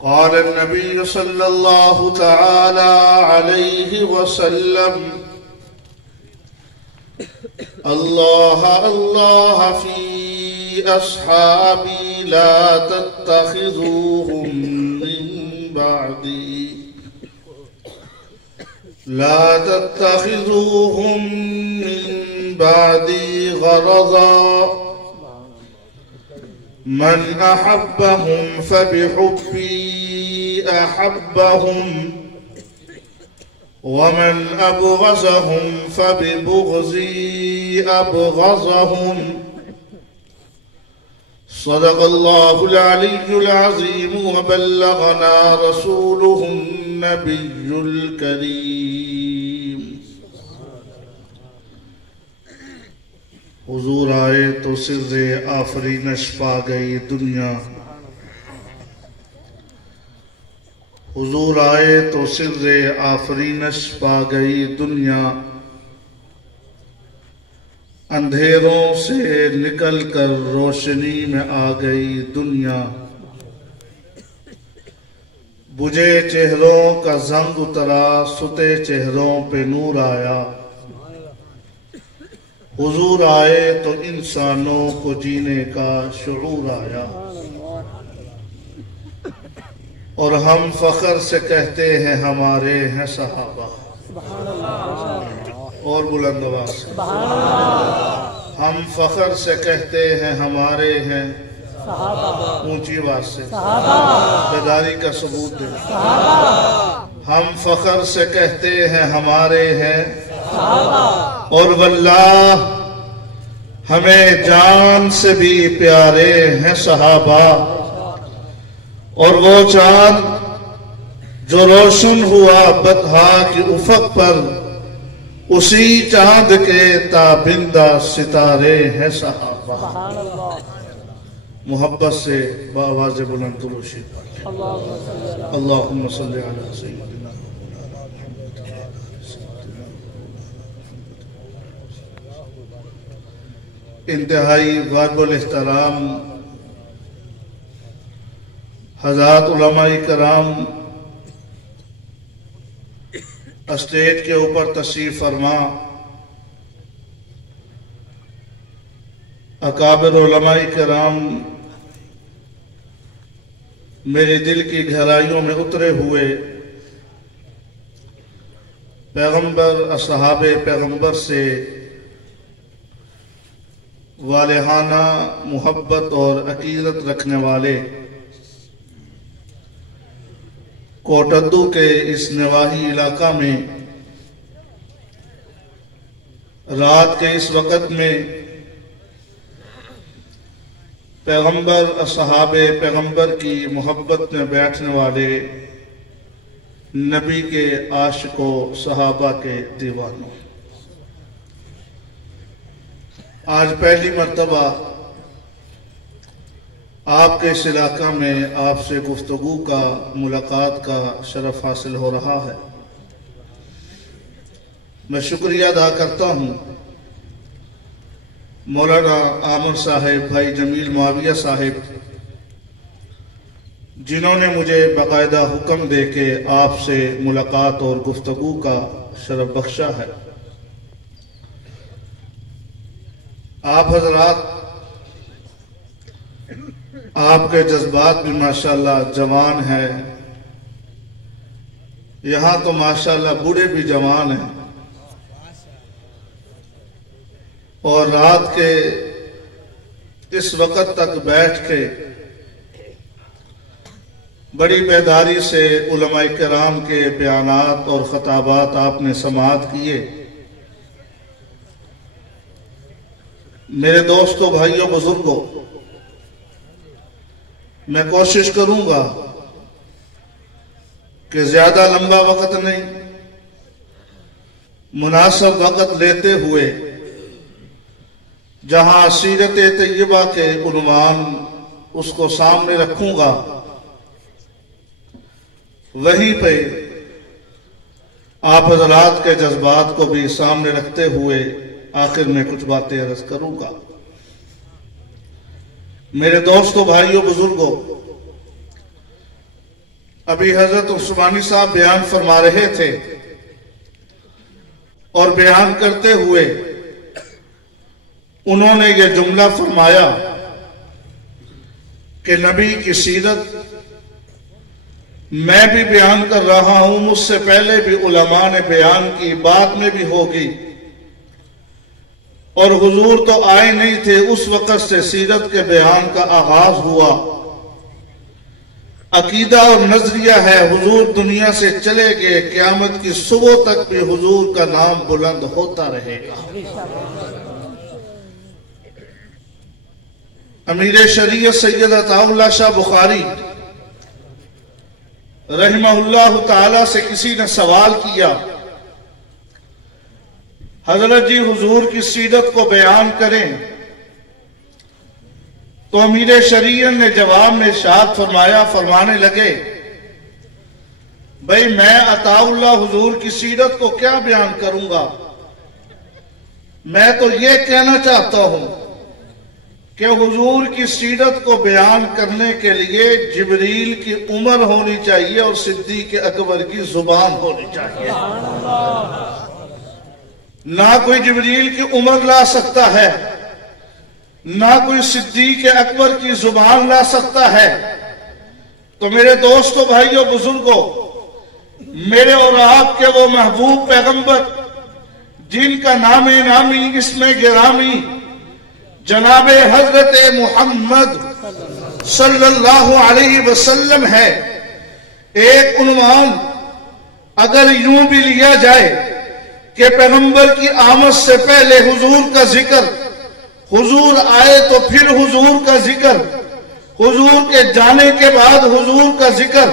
قال النبي صلى الله تعالى عليه وسلم الله الله في أصحابي لا تتخذوهم من بعدي غرضا من أحبهم فبحبي أحبهم ومن أبغضهم فببغضي أبغضهم صدق الله العلي العظيم وبلغنا رسوله النبي الكريم. حضور آئے تو سر آفرینش پا گئی دنیا، حضور آئے تو سر آفرینش پا گئی دنیا، اندھیروں سے نکل کر روشنی میں آ گئی دنیا، بجھے چہروں کا زنگ اترا ستے چہروں پہ نور آیا، حضور آئے تو انسانوں کو جینے کا شعور آیا، اور ہم فخر سے کہتے ہیں ہمارے ہیں صحابہ، اور بلند آواز سے ہم فخر سے کہتے ہیں ہمارے ہیں اونچی آواز سے بیداری کا ثبوت دے، ہم فخر سے کہتے ہیں ہمارے ہیں، اور واللہ ہمیں جان سے بھی پیارے ہیں صحابہ، اور وہ چاند جو روشن ہوا بطحا کی افق پر، اسی چاند کے تابندہ ستارے ہیں صحابہ۔ محبت سے بآواز بلند درود شریف اللہم صلی علی سیدنا انتہائی واجب الاحترام حضرات علماء کرام، اسٹیج کے اوپر تشریف فرما اکابر علماء کرام، میرے دل کی گہرائیوں میں اترے ہوئے پیغمبر اصحاب پیغمبر سے والہانہ محبت اور عقیدت رکھنے والے، کوٹدو کے اس نواحی علاقہ میں رات کے اس وقت میں پیغمبر اصحاب پیغمبر کی محبت میں بیٹھنے والے نبی کے عاشقوں صحابہ کے دیوانوں، آج پہلی مرتبہ آپ کے اس علاقہ میں آپ سے گفتگو کا ملاقات کا شرف حاصل ہو رہا ہے۔ میں شکریہ ادا کرتا ہوں مولانا عامر صاحب، بھائی جمیل معاویہ صاحب، جنہوں نے مجھے باقاعدہ حکم دے کے آپ سے ملاقات اور گفتگو کا شرف بخشا ہے۔ آپ حضرات، آپ کے جذبات بھی ماشاءاللہ جوان ہیں، یہاں تو ماشاءاللہ بوڑھے بھی جوان ہیں، اور رات کے اس وقت تک بیٹھ کے بڑی بیداری سے علماء کرام کے بیانات اور خطابات آپ نے سماعت کیے۔ میرے دوستوں، بھائیوں، بزرگوں، میں کوشش کروں گا کہ زیادہ لمبا وقت نہیں، مناسب وقت لیتے ہوئے جہاں سیرت طیبہ کے عنوان اس کو سامنے رکھوں گا، وہیں پہ آپ حضرات کے جذبات کو بھی سامنے رکھتے ہوئے آخر میں کچھ باتیں عرض کروں گا۔ میرے دوستوں، بھائیوں، بزرگوں، ابھی حضرت عثمانی صاحب بیان فرما رہے تھے اور بیان کرتے ہوئے انہوں نے یہ جملہ فرمایا کہ نبی کی سیرت میں بھی بیان کر رہا ہوں، مجھ سے پہلے بھی علماء نے بیان کی، بعد میں بھی ہوگی، اور حضور تو آئے نہیں تھے، اس وقت سے سیرت کے بیان کا آغاز ہوا۔ عقیدہ اور نظریہ ہے حضور دنیا سے چلے گئے، قیامت کی صبح تک بھی حضور کا نام بلند ہوتا رہے گا۔ امیر شریعت سید عطا اللہ شاہ بخاری رحمہ اللہ تعالی سے کسی نے سوال کیا، حضرت جی حضور کی سیرت کو بیان کریں، تو امیر شریعت نے جواب میں ارشاد فرمانے لگے، بھئی میں عطا اللہ حضور کی سیرت کو کیا بیان کروں گا، میں تو یہ کہنا چاہتا ہوں کہ حضور کی سیرت کو بیان کرنے کے لیے جبریل کی عمر ہونی چاہیے اور صدیق اکبر کی زبان ہونی چاہیے۔ نہ کوئی جبریل کی عمر لا سکتا ہے، نہ کوئی صدیق اکبر کی زبان لا سکتا ہے۔ تو میرے دوستو، بھائیو، بزرگوں، میرے اور آپ کے وہ محبوب پیغمبر جن کا نام نامی اسم گرامی جناب حضرت محمد صلی اللہ علیہ وسلم ہے، ایک عنوان اگر یوں بھی لیا جائے کہ پیغمبر کی آمد سے پہلے حضور کا ذکر، حضور آئے تو پھر حضور کا ذکر، حضور کے جانے کے بعد حضور کا ذکر،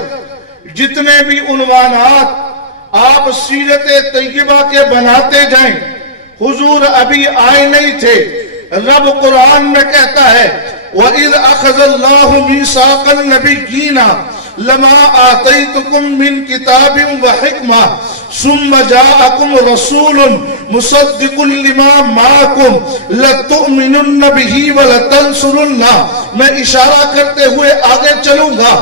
جتنے بھی عنوانات آپ سیرت طیبہ کے بناتے جائیں، حضور ابھی آئے نہیں تھے۔ رب قرآن میں کہتا ہے وَإِذْ أَخَذَ اللَّهُ مِيثَاقَ النَّبِيِّينَ لَمَا آتَيْتُكُم مِّن كِتَابٍ وَحِكْمَةٍ ثُمَّ جَاءَكُمْ رَسُولٌ مُصَدِّقٌ لِمَا مَعَكُمْ لَتُؤْمِنُنَّ بِهِ وَلَتَنصُرُنَّهُ۔ میں اشارہ کرتے ہوئے آگے چلوں گا۔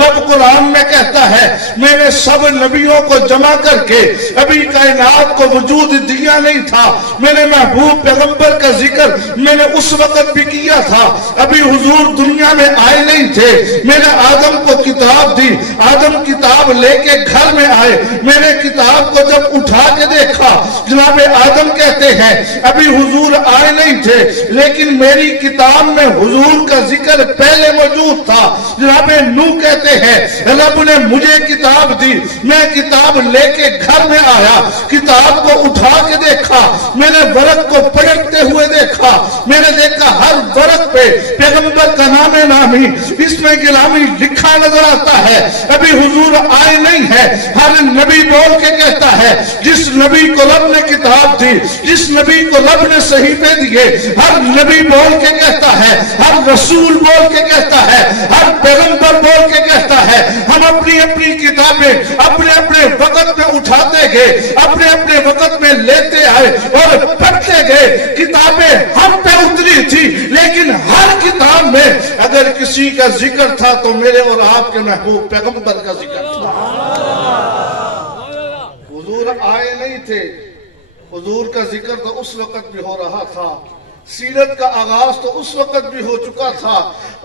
رب قرآن میں کہتا ہے میں نے سب نبیوں کو جمع کر کے، ابھی کائنات کو وجود دیا نہیں تھا، میں نے محبوب پیغمبر کا ذکر میں نے اس وقت بھی کیا تھا، ابھی حضور دنیا میں آئے نہیں تھے۔ میں نے آدم کو کتاب دی، آدم کتاب لے کے گھر میں آئے، میں نے کتاب کو جب اٹھا کے دیکھا، جناب آدم کہتے ہیں ابھی حضور آئے نہیں تھے، لیکن میری کتاب میں حضور کا ذکر پہلے موجود تھا۔ جناب نوح کہتے ہیں رب نے مجھے کتاب دی، میں کتاب لے کے گھر میں آیا، کتاب کو اٹھا کے دیکھا، میں نے ورق کو پلٹتے ہوئے دیکھا، میں نے دیکھا ہر ورق پہ پیغمبر کا نام نامی اس میں گرامی لکھا نظر آتا ہے، ابھی حضور آئے نہیں ہے۔ ہر نبی بول کے کہتا ہے، جس نبی کو رب نے کتاب دی، جس نبی کو رب نے صحیفے دیے، ہر نبی بول کے کہتا ہے، ہر رسول بول کے کہتا ہے، ہر پیغمبر بول کے کہتا ہے، ہم اپنی اپنی کتابیں اپنے اپنے وقت میں اٹھاتے گئے، اپنے اپنے وقت میں لیتے آئے اور پڑھتے گئے۔ کتابیں ہم پہ اتری تھی، لیکن ہر کتاب میں اگر کسی کا ذکر تھا تو میرے اور آپ کے محبوب پیغمبر کا ذکر تھا۔ حضور آئے نہیں تھے، حضور کا ذکر تو اس وقت بھی ہو رہا تھا، سیرت کا آغاز تو اس وقت بھی ہو چکا تھا،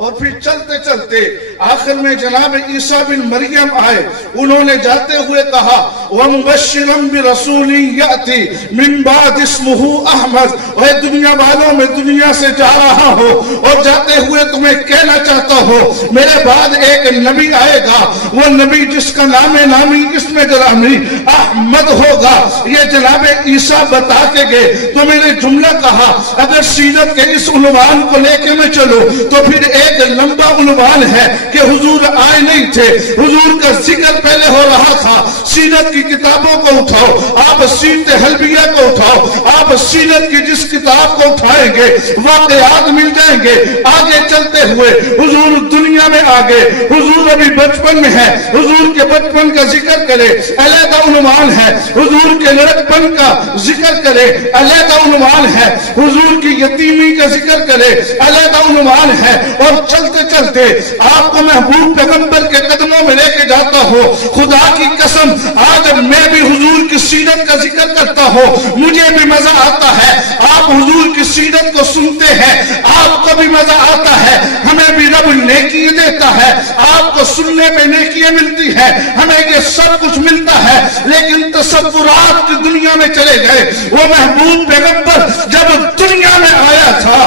اور پھر چلتے چلتے آخر میں جناب عیسیٰ بن مریم آئے، انہوں نے جاتے ہوئے کہا وَمُبَشِّرًا بِرَسُولٍ يَأْتِي مِن بَعْدِ اسْمُهُ أَحْمَدُ، اے دنیا والوں میں دنیا سے جا رہا ہو اور جاتے ہوئے تمہیں کہنا چاہتا ہو میرے بعد ایک نبی آئے گا، وہ نبی جس کا نام نامی اسم گرامی احمد ہوگا۔ یہ جناب عیسیٰ بتا کے گئے، تو میں نے جملہ کہا اگر سیرت کے اس عنوان کو لے کے میں چلو تو پھر ایک لمبا عنوان ہے کہ حضور آئے نہیں تھے، حضور کا ذکر پہلے ہو رہا تھا۔ سیرت کی کتابوں کو اٹھاؤ، آپ سیرت حلبیہ کو اٹھاؤ، آپ سیرت کی جس کتاب کو اٹھائیں گے واقعات مل جائیں گے۔ آگے چلتے ہوئے حضور دنیا میں آگے، حضور ابھی بچپن میں ہے، حضور کے بچپن کا ذکر کرے علیحدہ عنوان ہے، حضور کے لڑکپن کا ذکر کرے علیحدہ عنوان ہے، حضور کی یتیمی کا ذکر کرے علیحدہ عنوان ہے، اور چلتے چلتے آپ کو محبوب پیغمبر کے قدموں میں لے کے جاتا ہو۔ خدا کی قسم آج میں بھی حضور کی سیرت کا ذکر کرتا ہوں، مجھے بھی مزہ آتا ہے۔ آپ حضور کی سیرت کو سنتے ہیں، آپ کو بھی مزہ آتا ہے، ہمیں بھی رب نیکی دیتا ہے، آپ کو سننے میں نیکیاں ملتی ہیں، ہمیں یہ سب کچھ ملتا ہے۔ لیکن تصورات کی دنیا میں چلے گئے، وہ محبوب پیغمبر جب دنیا میں آیا تھا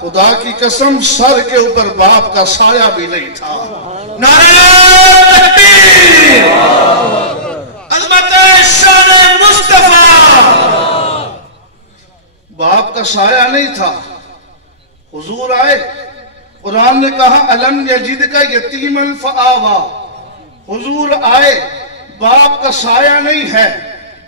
خدا کی قسم سر کے اوپر باپ کا سایہ بھی نہیں تھا۔ نعرہ تکبیر، عظمت شان مصطفیٰ۔ باپ کا سایہ نہیں تھا۔ حضور آئے، قرآن نے کہا الم یجدک یتیما فآویٰ، حضور آئے، باپ کا سایہ نہیں ہے،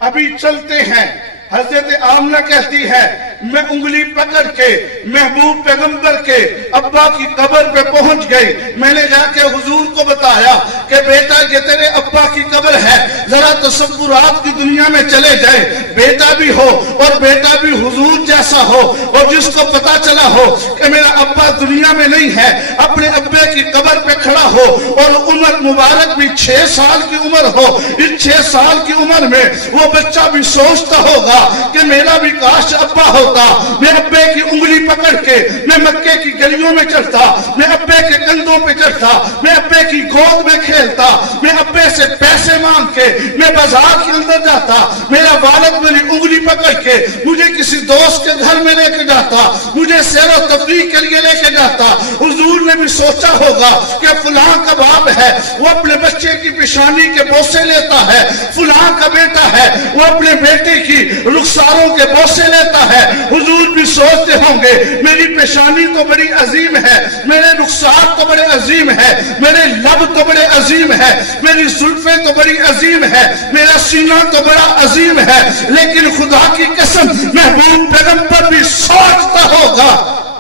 ابھی چلتے ہیں۔ حضرت آمنہ کہتی ہے میں انگلی پکڑ کے محبوب پیغمبر کے ابا کی قبر پہ پہنچ گئی، میں نے جا کے حضور کو بتایا کہ بیٹا یہ تیرے ابا کی قبر ہے، ذرا تصورات کی دنیا میں چلے جائے، بیٹا بھی ہو اور بیٹا بھی حضور جیسا ہو، اور جس کو پتا چلا ہو کہ میرا ابا دنیا میں نہیں ہے، اپنے ابے کی قبر پہ کھڑا ہو، اور عمر مبارک بھی 6 سال کی عمر ہو۔ اس 6 سال کی عمر میں وہ بچہ بھی سوچتا ہوگا کہ میرا بھی کاش ابا ہوتا، میں ابے کی انگلی پکڑ کے میں مکے کی گلیوں میں چلتا، میں ابے کے کندھوں پہ چلتا، میں ابے کی گود میں کھیلتا، میں ابے سے پیسے مانگ کے میں بازار کے اندر جاتا، میرا والد میری انگلی پکڑ کے مجھے کسی دوست کے گھر میں لے کے جاتا، مجھے سیر و تفریح کے لیے لے کے جاتا۔ حضور نے بھی سوچا ہوگا کہ فلاں کا باپ ہے، وہ اپنے بچے کی پیشانی کے بوسے لیتا ہے، فلاں کا بیٹا ہے، وہ اپنے بیٹے کی رخساروں کے بوسے لیتا ہے۔ حضور بھی سوچتے ہوں گے میری پیشانی تو بڑی عظیم ہے، میرے رخسار تو بڑے عظیم ہے، میرے لب تو بڑے عظیم ہے، میری زلفیں تو بڑی عظیم ہے، میرا سینہ تو بڑا عظیم ہے، لیکن خدا کی قسم محبوب پیغمبر بھی سوچتا ہوگا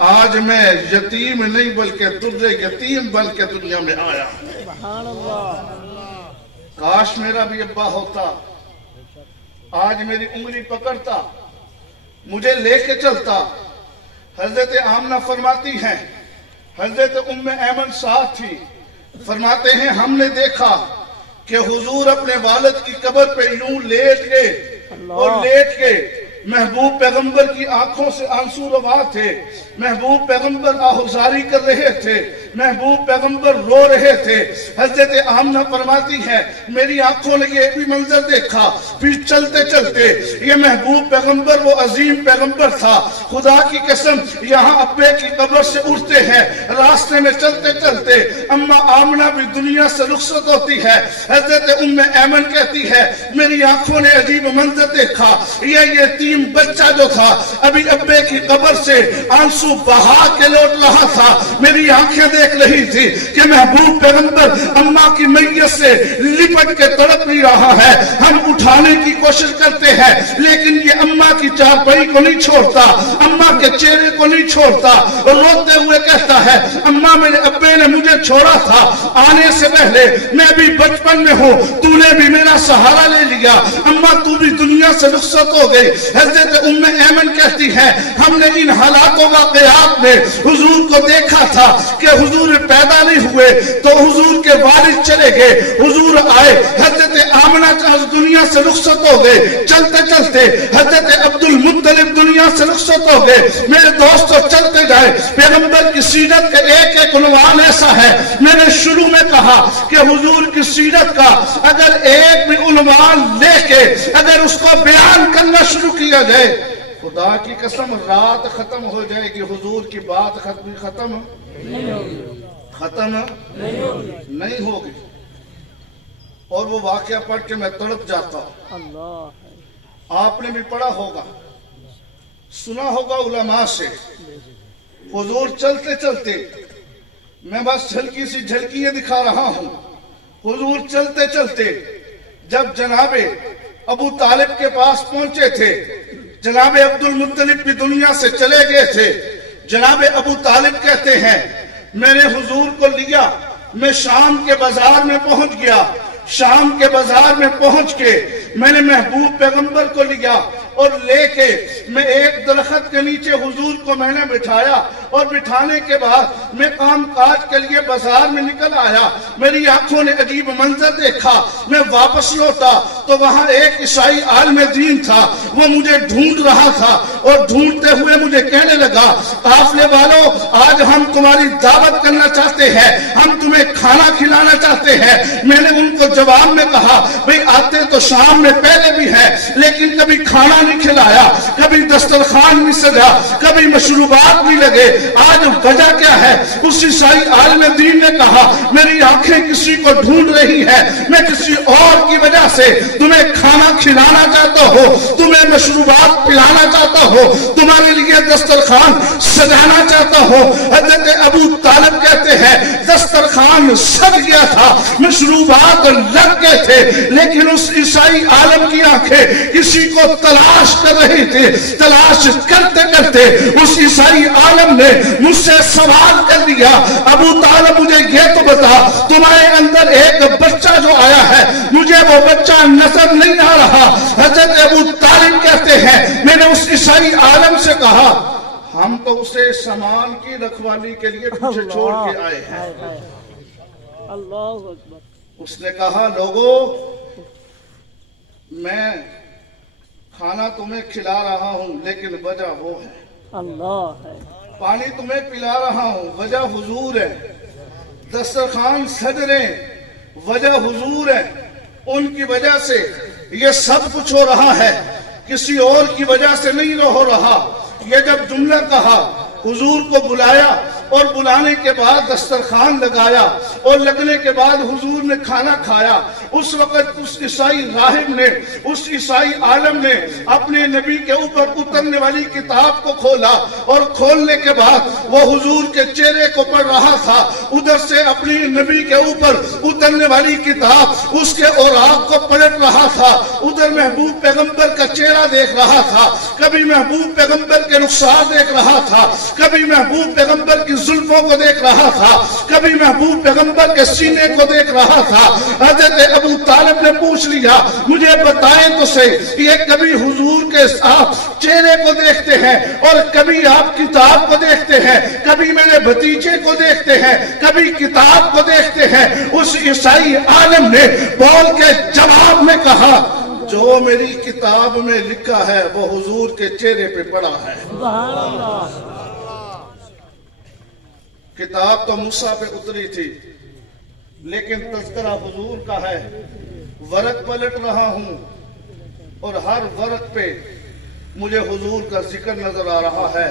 آج میں یتیم نہیں بلکہ در یتیم بن کے دنیا میں آیا ہوں۔ کاش میرا بھی ابا ہوتا، آج میری انگلی پکڑتا، مجھے لے کے چلتا۔ حضرت آمنہ فرماتی ہیں، حضرت ام ایمن ساتھ تھی، فرماتے ہیں ہم نے دیکھا کہ حضور اپنے والد کی قبر پہ یوں لیٹ کے اور لیٹ کے محبوب پیغمبر کی آنکھوں سے آنسو روا تھے، محبوب پیغمبر آہوزاری کر رہے تھے، محبوب پیغمبر رو رہے تھے۔ حضرت آمنہ فرماتی ہے میری آنکھوں نے یہ بھی منظر دیکھا، پھر چلتے چلتے یہ محبوب پیغمبر وہ عظیم پیغمبر تھا، خدا کی قسم یہاں ابے کی قبر سے اٹھتے ہیں، راستے میں چلتے چلتے اما آمنہ بھی دنیا سے رخصت ہوتی ہے۔ حضرت ام ایمن کہتی ہے میری آنکھوں نے عجیب منظر دیکھا، یہ یتیم بچہ جو تھا ابھی ابے کی قبر سے آنسو بہا کے لوٹ رہا تھا، میری آنکھیں دیکھ رہی تھی کہ محبوب پیغمبر اماں کی میت سے لپٹ کے تڑپ نہیں رہا ہے، ہم اٹھانے کی کوشش کرتے ہیں لیکن یہ اماں کی چارپائی کو نہیں چھوڑتا، اماں کے چہرے کو نہیں چھوڑتا، اور روتے ہوئے کہتا ہے اماں میرے ابے نے مجھے چھوڑا تھا آنے سے پہلے، میں بھی بچپن میں ہوں، تو نے بھی میرا سہارا لے لیا، اماں تو بھی دنیا سے رخصت ہو گئی۔ حضرت ام ایمن کہتی ہے ہم نے ان حالاتوں واقعات میں حضور کو دیکھا تھا کہ حضور پیدا نہیں ہوئے تو حضور کے والد چلے گئے، حضور آئے، حضرت آمنہ دنیا سے رخصت ہو گئے، چلتے چلتے حضرت عبد المطلب دنیا سے رخصت ہو گئے۔ میرے دوستو چلتے جائے، پیغمبر کی سیرت کا ایک ایک عنوان ایسا ہے، میں نے شروع میں کہا کہ حضور کی سیرت کا اگر ایک بھی عنوان لے کے اگر اس کو بیان کرنا شروع کیا جائے خدا کی قسم رات ختم ہو جائے گی، حضور کی بات ختم نہیں ہوگی۔ اور وہ واقعہ پڑھ کے میں تڑپ جاتا ہوں۔ آپ نے بھی پڑھا ہوگا، سنا ہوگا علماء سے، حضور چلتے چلتے، میں بس ہلکی سی جھلکیاں دکھا رہا ہوں، حضور چلتے چلتے جب جناب ابو طالب کے پاس پہنچے تھے، جناب عبد المطلب بھی دنیا سے چلے گئے تھے، جناب ابو طالب کہتے ہیں میں نے حضور کو لیا، میں شام کے بازار میں پہنچ گیا، شام کے بازار میں پہنچ کے میں نے محبوب پیغمبر کو لیا، اور لے کے میں ایک درخت کے نیچے حضور کو میں نے بٹھایا، اور بٹھانے کے بعد میں کام کاج کے لیے بازار میں نکل آیا۔ میری آنکھوں نے عجیب منظر دیکھا، میں واپس لوٹا تو وہاں ایک عیسائی عالم دین تھا، وہ مجھے ڈھونڈ رہا تھا، اور ڈھونڈتے ہوئے مجھے کہنے لگا قافلے والوں آج ہم تمہاری دعوت کرنا چاہتے ہیں، ہم تمہیں کھانا کھلانا چاہتے ہیں۔ میں نے ان کو جواب میں کہا بھئی آتے تو شام میں پہلے بھی ہے، لیکن کبھی کھانا نہیں کھلایا، کبھی دسترخوان نہیں سجا، کبھی مشروبات نہیں لگے، آج وجہ کیا ہے؟ اس عیسائی عالم دین نے کہا میری آنکھیں کسی کو ڈھونڈ رہی ہے، میں کسی اور کی وجہ سے تمہیں کھانا کھلانا چاہتا ہو، تمہیں مشروبات پلانا چاہتا ہو، تمہارے لیے دسترخوان سجانا چاہتا ہو۔ حضرت ابو طالب کہتے ہیں دسترخوان سج گیا تھا، مشروبات لگ گئے تھے، لیکن اس عیسائی عالم کی آنکھیں کسی کو تلاش کر رہی تھی۔ تلاش کرتے کرتے اس عیسائی عالم نے مجھ سے سوال کر دیا ابو طالب مجھے یہ تو بتا تمہارے اندر ایک بچہ جو آیا ہے مجھے وہ بچہ نظر نہیں آ رہا۔ حضرت ابو طالب کہتے ہیں میں نے اس عیسائی عالم سے کہا ہم تو اسے سامان کی رکھوالی کے لیے پیچھے چھوڑ کے آئے ہیں۔ اللہ اکبر۔ اس نے کہا لوگو میں کھانا تمہیں کھلا رہا ہوں لیکن وجہ وہ ہے، اللہ ہے، پانی تمہیں پلا رہا ہوں وجہ حضور ہے، دسترخوان سج رہے وجہ حضور ہے، ان کی وجہ سے یہ سب کچھ ہو رہا ہے، کسی اور کی وجہ سے نہیں ہو رہا۔ یہ جب جملہ کہا حضور کو بلایا اور بلانے کے بعد دسترخوان لگایا اور لگنے کے بعد حضور نے کھانا کھایا، اس وقت اس عیسائی راہب نے اس عیسائی عالم نے اپنے نبی کے اوپر اترنے والی کتاب کو کھولا، اور کھولنے کے بعد وہ حضور کے چہرے کو پڑھ رہا تھا، ادھر سے اپنی نبی کے اوپر اترنے والی کتاب اس کے اوراق کو پلٹ رہا تھا، ادھر محبوب پیغمبر کا چہرہ دیکھ رہا تھا، کبھی محبوب پیغمبر کے رخسار دیکھ رہا تھا، کبھی محبوب پیغمبر کی زلفوں کو دیکھ رہا تھا، کبھی محبوب پیغمبر کے سینے کو دیکھ رہا تھا۔ حضرت ابو طالب نے پوچھ لیا مجھے بتائیں تو صحیح یہ کبھی حضور کے ساتھ چہرے کو دیکھتے ہیں اور کبھی آپ کتاب کو دیکھتے ہیں، کبھی میرے بھتیجے کو دیکھتے ہیں، کبھی کتاب کو دیکھتے ہیں؟ اس عیسائی عالم نے بول کے جواب میں کہا جو میری کتاب میں لکھا ہے وہ حضور کے چہرے پہ پڑا ہے۔ سبحان اللہ۔ کتاب تو موسیٰ پہ اتری تھی لیکن تذکرہ حضور کا ہے، ورق پلٹ رہا ہوں اور ہر ورق پہ مجھے حضور کا ذکر نظر آ رہا ہے۔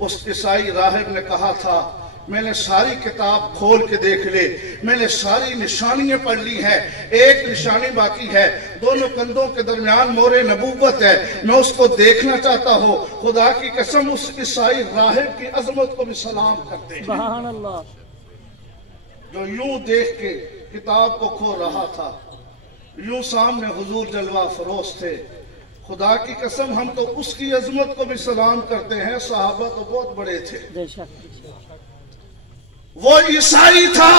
اس عیسائی راہب نے کہا تھا میں نے ساری کتاب کھول کے دیکھ لے، میں نے ساری نشانیاں پڑھ لی ہیں، ایک نشانی باقی ہے، دونوں کندھوں کے درمیان مور نبوت ہے، میں اس کو دیکھنا چاہتا ہوں۔ خدا کی قسم اس عیسائی راہب کی عظمت کو بھی سلام کرتے ہیں سبحان اللہ۔ جو یوں دیکھ کے کتاب کو کھول رہا تھا، یوں سامنے حضور جلوہ فروز تھے۔ خدا کی قسم ہم تو اس کی عظمت کو بھی سلام کرتے ہیں، صحابہ تو بہت بڑے تھے، بے شک۔ وہ عیسائی تھا،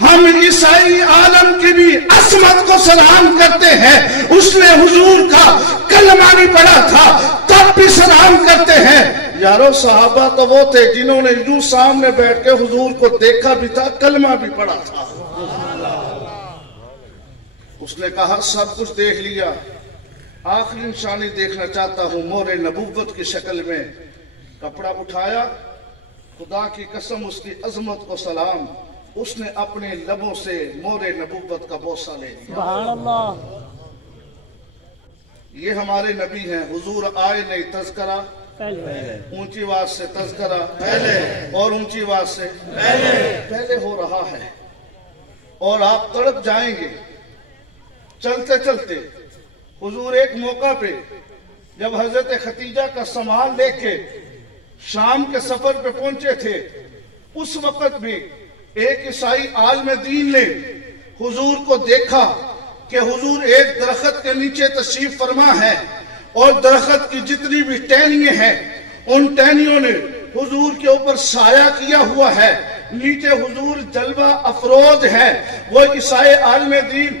ہم عیسائی عالم کی بھی عظمت کو سلام کرتے ہیں۔ اس نے حضور کا کلمہ نہیں پڑھا تھا تب بھی سلام کرتے ہیں۔ یارو صحابہ تو وہ تھے جنہوں نے یوں سامنے بیٹھ کے حضور کو دیکھا بھی تھا، کلمہ بھی پڑھا تھا۔ اس نے کہا سب کچھ دیکھ لیا، آخری نشانی دیکھنا چاہتا ہوں مور نبوت کی شکل میں۔ کپڑا اٹھایا، خدا کی قسم اس کی عظمت کو سلام، اس نے اپنے لبوں سے مور نبوت کا بوسہ لے لیا۔ سبحان اللہ۔ یہ ہمارے نبی ہیں، حضور آئے نہیں تذکرہ پہلے اونچی آواز سے، تذکرہ پہلے اور اونچی آواز سے پہلے ہو رہا ہے، اور آپ تڑپ جائیں گے چلتے چلتے۔ حضور ایک موقع پہ جب حضرت خدیجہ کا سامان لے کے شام کے سفر پہ پہنچے تھے، اس وقت بھی ایک عیسائی عالم دین نے حضور کو دیکھا کہ حضور ایک درخت کے نیچے تشریف فرما ہے، اور درخت کی جتنی بھی ٹہنیاں ہیں ان ٹہنیوں نے حضور کے اوپر سایہ کیا ہوا ہے، نیچے حضور جلوہ افروز ہے۔ وہ عیسائی عالم دین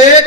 1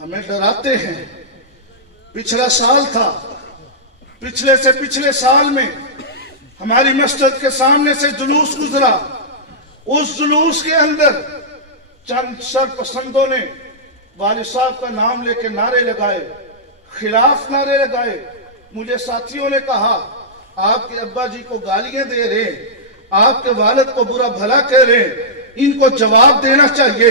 ہمیں ڈراتے ہیں. پچھلا سال تھا، پچھلے سے پچھلے سال میں ہماری مسجد کے سامنے سے جلوس گزرا. اس جلوس کے اندر چند سرپسندوں نے والد صاحب کا نام لے کے نعرے لگائے، خلاف نعرے لگائے. مجھے ساتھیوں نے کہا آپ کے ابا جی کو گالیاں دے رہے ہیں، آپ کے والد کو برا بھلا کہہ رہے ہیں، ان کو جواب دینا چاہیے.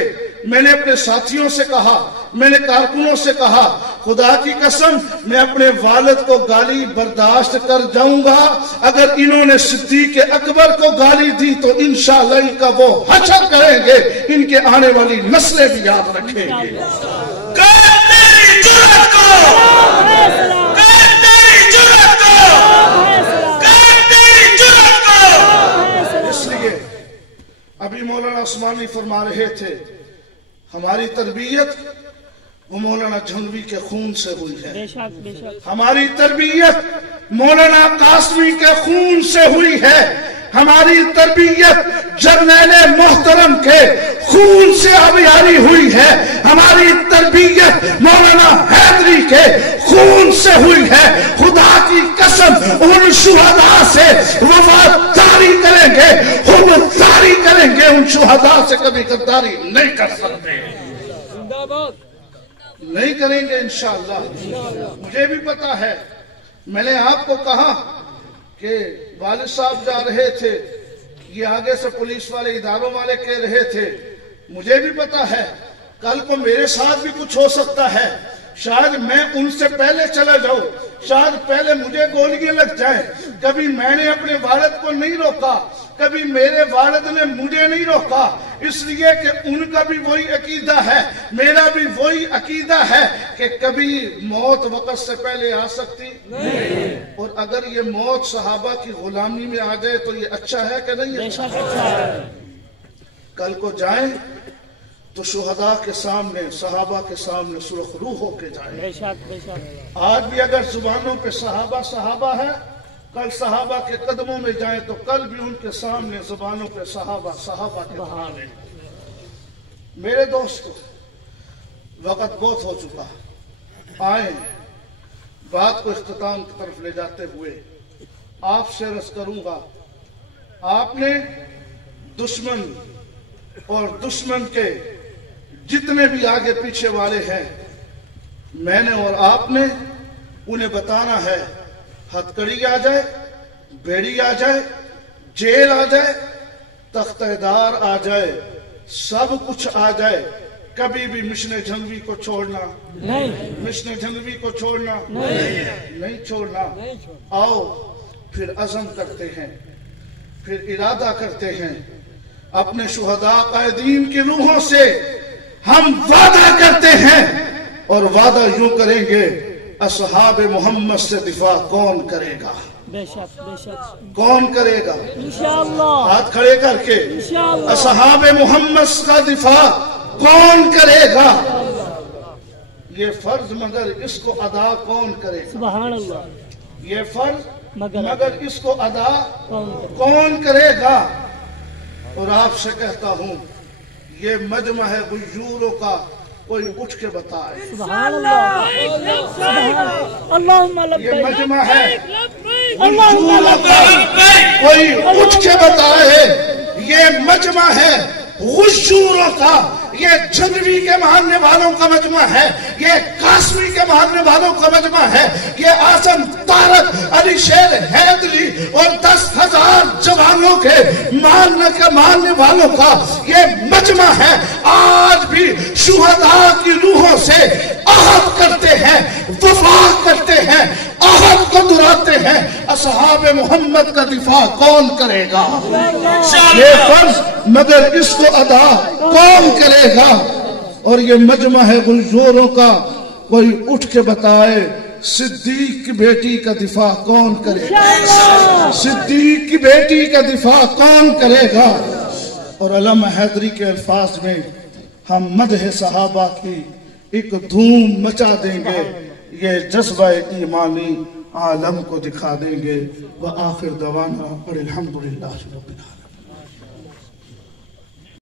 میں نے اپنے ساتھیوں سے کہا، میں نے کارکنوں سے کہا خدا کی قسم میں اپنے والد کو گالی برداشت کر جاؤں گا. اگر انہوں نے صدیق اکبر کو گالی دی تو انشاءاللہ ان کا وہ حشر کریں گے، ان کے آنے والی نسلیں بھی یاد رکھیں گے. اس لیے ابھی مولانا عثمانی فرما رہے تھے ہماری تربیت وہ مولانا جھنگوی کے خون سے ہوئی ہے. ہماری تربیت مولانا قاسمی کے خون سے ہوئی ہے. ہماری تربیت جرنیل محترم کے خون سے ابیاری ہوئی ہے. ہماری تربیت مولانا حیدری کے خون سے ہوئی ہے. خدا کی قسم ان شہداء سے وفاداری کریں گے، خودداری کریں گے، ان شہداء سے کبھی غداری نہیں کر سکتے، نہیں کریں گے انشاءاللہ. مجھے بھی پتا ہے، میں نے آپ کو کہا کہ والد صاحب جا رہے تھے، یہ آگے سے پولیس والے اداروں والے کہہ رہے تھے. مجھے بھی پتا ہے کل کو میرے ساتھ بھی کچھ ہو سکتا ہے. شاید میں ان سے پہلے چلا جاؤں، شاید پہلے مجھے گولیاں لگ جائیں. کبھی میں نے اپنے والد کو نہیں روکا، کبھی میرے والد نے مجھے نہیں روکا، اس لیے کہ ان کا بھی وہی عقیدہ ہے، میرا بھی وہی عقیدہ ہے کہ کبھی موت وقت سے پہلے آ سکتی نہیں. اور اگر یہ موت صحابہ کی غلامی میں آ جائے تو یہ اچھا ہے کہ نہیں ہے؟ کل کو جائیں تو شہداء کے سامنے، صحابہ کے سامنے سرخ روح ہو کے جائیں. آج بھی اگر زبانوں پہ صحابہ صحابہ ہے، کل صحابہ کے قدموں میں جائیں تو کل بھی ان کے سامنے زبانوں پہ صحابہ صحابہ کے ترانے. میرے دوستو وقت بہت ہو چکا، آئیں بات کو اختتام کی طرف لے جاتے ہوئے آپ سے عرض کروں گا، آپ نے دشمن اور دشمن کے جتنے بھی آگے پیچھے والے ہیں، میں نے اور آپ نے انہیں بتانا ہے ہتھکڑی آ جائے، بیڑی آ جائے، جیل آ جائے، تختہ دار آ جائے، سب کچھ آ جائے، کبھی بھی مشن جھنگوی کو چھوڑنا نہیں، مشن جھنگوی کو چھوڑنا نہیں چھوڑنا. آؤ پھر عزم کرتے ہیں، پھر ارادہ کرتے ہیں، اپنے شہداء قائدین کی روحوں سے ہم وعدہ کرتے ہیں، اور وعدہ یوں کریں گے اصحاب محمد سے دفاع کون کرے گا؟ بے شک کون کرے گا؟ انشاءاللہ ہاتھ کھڑے کر کے اصحاب محمد کا دفاع کون کرے گا؟ یہ فرض مگر اس کو ادا کون کرے گا؟ سبحان اللہ. یہ فرض مگر اس کو ادا کون کرے گا؟ اور آپ سے کہتا ہوں یہ مجمع ہے غیوروں کا، کوئی اٹھ کے بتائے. سبحان اللہ. یہ مجمع ہے غیوروں کا، کوئی اٹھ کے بتائے. یہ مجمع ہے غیوروں کا، یہ جھنگوی کے ماننے والوں کا مجمع ہے، یہ قاسمی کے ماننے والوں کا مجمع ہے، یہ اعظم طارق علی شیر حیدری اور 10,000 جوانوں کے ماننے والوں کا یہ مجمع ہے. آج بھی شہداء کی روحوں سے عہد کرتے ہیں، وفا کرتے ہیں، عہد کو دہراتے ہیں. اصحاب محمد کا دفاع کون کرے گا؟ یہ فرض مگر اس کو ادا کون کرے گا؟ اور یہ مجمع ہے غیوروں کا، کوئی اٹھ کے بتائے صدیق کی بیٹی کا دفاع کون کرے گا؟ صدیق کی بیٹی کا دفاع کون کرے گا؟ اور علامہ حیدری کے الفاظ میں ہم مدح صحابہ کی ایک دھوم مچا دیں گے، یہ جذبہ ایمانی عالم کو دکھا دیں گے. وآخر دعوانا الحمدللہ رب العالمین.